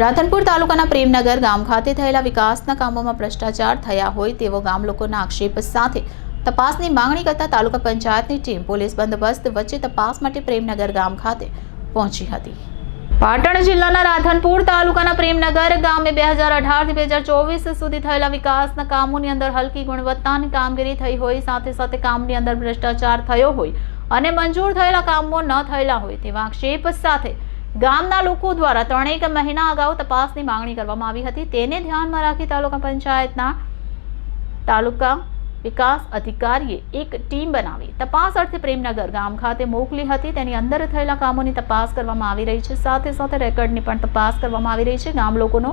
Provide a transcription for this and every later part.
રાધનપુર તાલુકાના પ્રેમનગર ગામ ખાતે થયેલા વિકાસના કામોમાં ભ્રષ્ટાચાર થયા હોય તેવો ગામ લોકોના આક્ષેપ સાથે તપાસની માંગણી કરતા તાલુકા પંચાયતની ટીમ પોલીસ બંદોબસ્ત વચ્ચે તપાસ માટે પ્રેમનગર ગામ ખાતે પહોંચી હતી। પાટણ જિલ્લાના રાધનપુર તાલુકાના પ્રેમનગર ગામે 2018 થી 2024 સુધી થયેલા વિકાસના કામોની અંદર હલકી ગુણવત્તાની કામગીરી થઈ હોય, સાથે સાથે કામની અંદર ભ્રષ્ટાચાર થયો હોય અને મંજૂર થયેલા કામો ન થયેલા હોય તેવા આક્ષેપ સાથે ગામના લોકો દ્વારા 3 મહિના અગાઉ તપાસની માંગણી કરવામાં આવી હતી। તેને ધ્યાનમાં રાખી તાલુકા પંચાયતના તાલુકા વિકાસ અધિકારીએ એક ટીમ બનાવી તપાસ અર્થે પ્રેમનગર ગામ ખાતે મોકલી હતી। તેની અંદર થયેલા કામોની તપાસ કરવામાં આવી રહી છે, સાથે સાથે રેકર્ડની પણ તપાસ કરવામાં આવી રહી છે। ગામ લોકોનો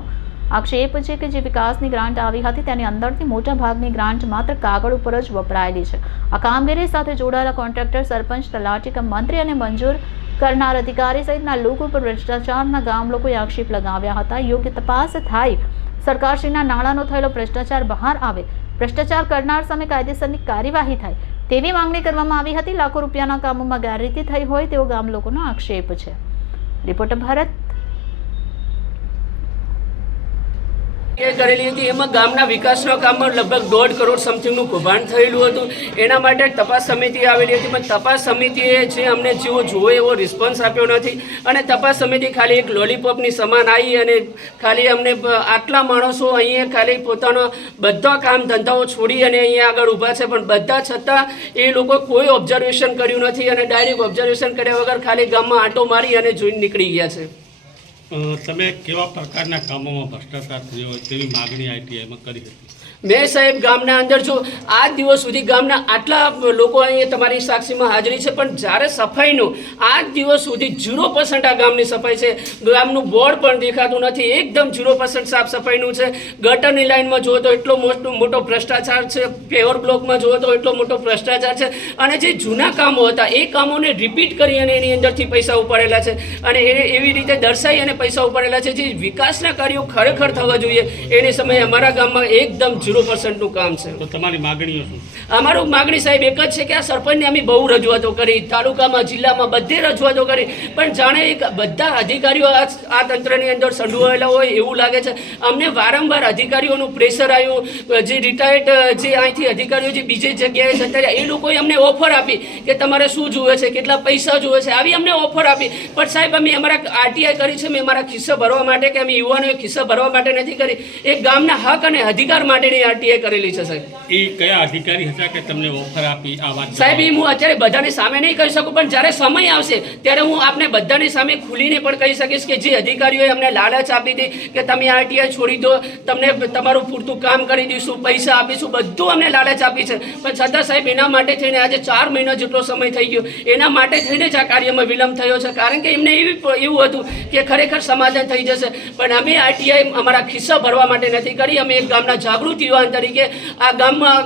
આક્ષેપ છે કે જે વિકાસની ગ્રાન્ટ આવી હતી તેની અંદરથી મોટા ભાગની ગ્રાન્ટ માત્ર કાગળ ઉપર જ વપરાયેલી છે। આ કામગીરી સાથે જોડાયેલા કોન્ટ્રાક્ટર, સરપંચ, તલાટી, મંત્રી અને મંજૂર કરનાર અધિકારી સહિતના લોકો પર ભ્રષ્ટાચારના ગામ લોકોએ આક્ષેપ લગાવ્યા હતા। યોગ્ય તપાસ થાય, સરકારશ્રીના નાણાંનો થયેલો ભ્રષ્ટાચાર બહાર આવે, ભ્રષ્ટાચાર કરનાર સામે કાયદેસરની કાર્યવાહી થાય તેવી માંગણી કરવામાં આવી હતી। લાખો રૂપિયાના કામોમાં ગેરરીતિ થઈ હોય તેવો ગામ લોકોનો આક્ષેપ છે। રિપોર્ટર ભારત કરેલી હતી એમાં ગામના વિકાસના કામમાં લગભગ 1.5 કરોડ સમથિંગનું કૌભાંડ થયેલું હતું। એના માટે તપાસ સમિતિ આવેલી હતી, પણ તપાસ સમિતિએ જે અમને જેવો જોવે એવો રિસ્પોન્સ આપ્યો નથી અને તપાસ સમિતિ ખાલી એક લોલીપોપની સમાન આવી અને ખાલી અમને આટલા માણસો અહીંયા ખાલી પોતાનો બધા કામ ધંધાઓ છોડી અને અહીંયા આગળ ઊભા છે, પણ બધા છતાં એ લોકો કોઈ ઓબ્ઝર્વેશન કર્યું નથી અને ડાયરેક્ટ ઓબ્ઝર્વેશન કર્યા વગર ખાલી ગામમાં આંટો મારી અને જોઈને નીકળી ગયા છે। તમે કેવા પ્રકારના કામોમાં ભ્રષ્ટાચાર થયો હોય તેવી માગણી આઈટીઆઈમાં કરી હતી? મેં સાહેબ ગામના અંદર જો આજ દિવસ સુધી ગામના આટલા લોકો અહીંયા તમારી સાક્ષીમાં હાજરી છે, પણ જ્યારે સફાઈનું આજ દિવસ સુધી 0% આ ગામની સફાઈ છે। ગામનું બોર્ડ પણ દેખાતું નથી, એકદમ 0% સાફ સફાઈનું છે। ગટરની લાઇનમાં જુઓ તો એટલો મોટો ભ્રષ્ટાચાર છે, પેવર બ્લોકમાં જુઓ તો એટલો મોટો ભ્રષ્ટાચાર છે અને જે જૂના કામો હતા એ કામોને રિપીટ કરી અને એની અંદરથી પૈસા ઉપાડેલા છે અને એવી રીતે દર્શાવી અને પૈસા ઉપાડેલા છે। જે વિકાસના કાર્યો ખરેખર થવા જોઈએ એની સમયે અમારા ગામમાં એકદમ 0%નું કામ છે। તો તમારી માગણીઓ શું? અમારું માગણી સાહેબ એક જ છે કે આ સરપંચને અમે બહુ રજૂઆતો કરી, તાલુકામાં, જિલ્લામાં બધે રજૂઆતો કરી, પણ જાણે બધા અધિકારીઓ આ તંત્રની અંદર સંડોવાયેલા હોય એવું લાગે છે। અમને વારંવાર અધિકારીઓનું પ્રેશર આવ્યું, જે રિટાયર્ડ જે અહીંથી અધિકારીઓ જે બીજી જગ્યાએ જતા રહ્યા એ લોકોએ અમને ઓફર આપી કે તમારે શું જુએ છે, કેટલા પૈસા જુએ છે, આવી અમને ઓફર આપી, પણ સાહેબ અમે અમારા આરટીઆઈ કરી છે, મેં અમારા ખિસ્સા ભરવા માટે કે અમે યુવાનોએ ખિસ્સા ભરવા માટે નથી કરી, એક ગામના હક અને અધિકાર માટેની આરટીઆઈ કરેલી છે સાહેબ। એ કયા અધિકારી હતા કે તમને ઓફર આપી આ વાત? સાહેબ એ હું અત્યારે બધાની સામે નહીં કહી શકું, પણ જ્યારે સમય આવશે ત્યારે હું આપને બધાની સામે ખુલીને પણ કહી શકીશ કે જે અધિકારીઓએ અમને લાલચ આપી હતી કે તમે આરટીઆઈ છોડી દો, તમને તમારું પૂરતું કામ કરી દઈશું, પૈસા આપીશું, બધું અમને લાલચ આપી છે, પણ છતાં સાહેબ એના માટે થઈને આજે 4 મહિના જેટલો સમય થઈ ગયો, એના માટે થઈને જ આ કાર્યમાં વિલંબ થયો છે, કારણ કે એમને એવું હતું કે ખરેખર સમાધાન થઈ જશે, પણ અમે આરટીઆઈ અમારા ખિસ્સા ભરવા માટે નથી કરી। અમે એક ગામના જાગૃત યુવાન તરીકે આ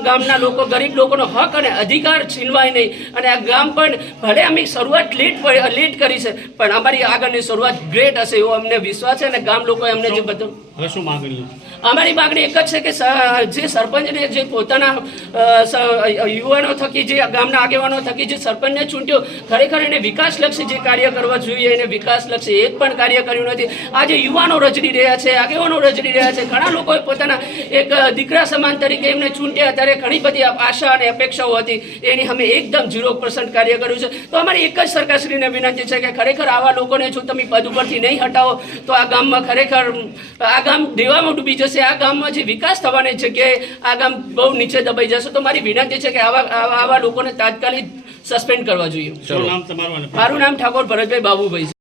ગામના લોકો, ગરીબ લોકોનો હક અને અધિકાર છીનવાય નહીં અને આ ગામ પણ ભલે અમે શરૂઆત લેટ કરી છે, પણ અમારી આગળની શરૂઆત ગ્રેટ હશે એવો અમને વિશ્વાસ છે અને ગામ લોકોએ અમને જે બધું હવે શું માગણી? અમારી માગણી એક જ છે કે જે સરપંચને જે પોતાના યુવાનો થકી, જે ગામના આગેવાનો થકી જે સરપંચને ચૂંટ્યો, ખરેખર એને વિકાસલક્ષી જે કાર્ય કરવા જોઈએ એને વિકાસલક્ષી એક પણ કાર્ય કર્યું નથી। આજે યુવાનો રજડી રહ્યા છે, આગેવાનો રજડી રહ્યા છે, ઘણા લોકોએ પોતાના એક દીકરા સમાન તરીકે એમને ચૂંટ્યા, ત્યારે ઘણી બધી આશા અને અપેક્ષાઓ હતી, એની અમે એકદમ 0% કાર્ય કર્યું છે। તો અમારી એક જ સરકારશ્રીને વિનંતી છે કે ખરેખર આવા લોકોને જો તમે પદ ઉપરથી નહીં હટાવો તો આ ગામમાં ખરેખર આ ગામ દેવામાં ડૂબી જશે। આ ગામમાં જે વિકાસ થવાની જગ્યાએ આ ગામ બહુ નીચે દબાઈ જશે। તો મારી વિનંતી છે કે આવા લોકોને તાત્કાલિક સસ્પેન્ડ કરવા જોઈએ। શું નામ તમારું? મારું નામ ઠાકોર ભરતભાઈ બાબુભાઈ છે।